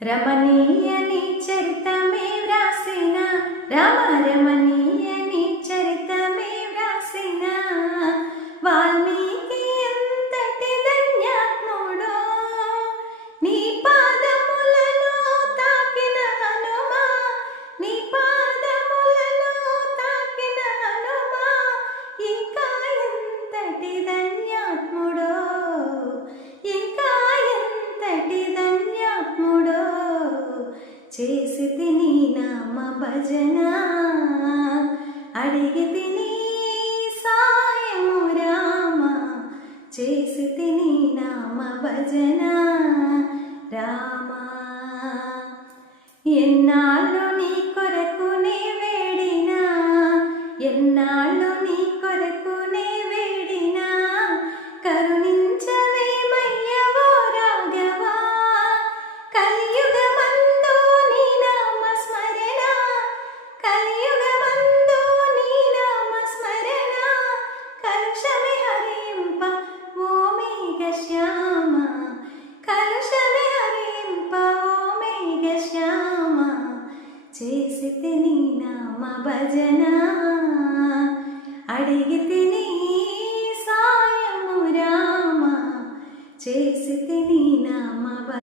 రమణీయని చరితమే వ్రాసిన రమణీయని చరితమే వ్రాసిన వాల్మీకి ఎంతటి ధన్యాత్ముడో నీ పాదములను తాకిన హనుమా నీ పాదములను తాకిన హనుమా ఇంకా ఎంతటి ధన్యాత్ముడో ఇంకా ఎంతటి ధన్యాత్ముడో చేసి తిని నామ భజన అడిగి తిని సాయము రామ చేసి తిని నామ భజన రామ ఎన్నాళ్ళు నీ కొరకు నే వేడినా ఎన్నాళ్ళు నీ కొరకు నే వేడినా కరుణించవేమయ్యవో రాఘవా కలియుగమందు నీ నామ స్మరణ కలియుగమందు నీ నామ స్మరణ కలుషమే హరింప ఓ మేఘ శ్యామ కలుషమే హరింప ఓ మేఘ శ్యామ చేసి తిని నామ భజన